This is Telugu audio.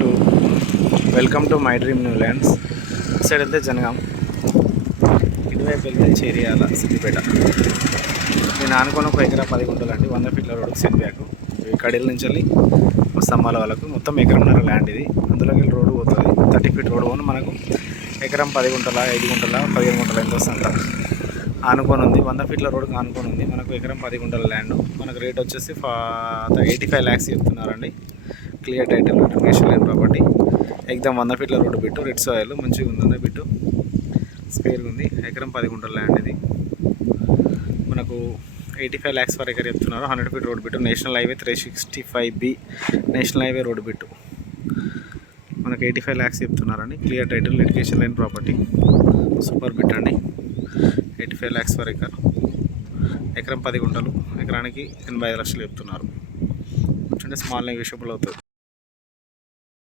To welcome to my dream new lands. Side వెళ్తే జనగాం, ఇటువైపు వెళ్తే చేరియాల సిద్దిపేట. నేను ఆనుకొని ఒక ఎకరా 10 గుంటలు అండి, 100 ఫీట్ల రోడ్డుకి సెట్ బ్యాక్. ఈ కడీల నుంచి వెళ్ళి స్తంభాల వాళ్ళకు మొత్తం ఎకరంన్నర ల్యాండ్ ఇది. అందులోకి వెళ్ళి రోడ్డు పోతుంది. 30 ఫీట్ రోడ్డు పోను మనకు ఎకరం 10 గుంటల 5 గుంటల 15 గుంటల ఎంత వస్తుందంట ఆనుకొని ఉంది. 100 ఫీట్ల రోడ్డుకి ఆనుకొని ఉంది. మనకు ఎకరం 10 గుంటల ల్యాండ్. మనకు రేట్ వచ్చేసి 85 lakhs చెప్తున్నారండి. క్లియర్ టైటిల్, నోటిఫికేషన్ లేని ప్రాపర్టీ. ఎగ్దమ్ 100 ఫీట్ల రోడ్డు బిట్టు, రెడ్ సాయిల్ మంచిగా ఉందండి. బిట్టు స్పేర్గా ఉంది. ఎకరం 10 గుంటల ల్యాండ్ ఇది. మనకు 85 lakhs పర్ ఎకర్ చెప్తున్నారు. 100 feet road bit, national highway 365B national highway road bit. మనకు 85 lakhs చెప్తున్నారండి. క్లియర్ టైటిల్, నోటిఫికేషన్ లేని ప్రాపర్టీ. సూపర్ బిట్ అండి. 85 lakhs పర్ ఎకర్, ఎకరం 10 గుంటలు, ఎకరానికి 85 లక్షలు చెప్తున్నారు. అంటే స్మాల్ నెగోషియబుల్ అవుతుంది.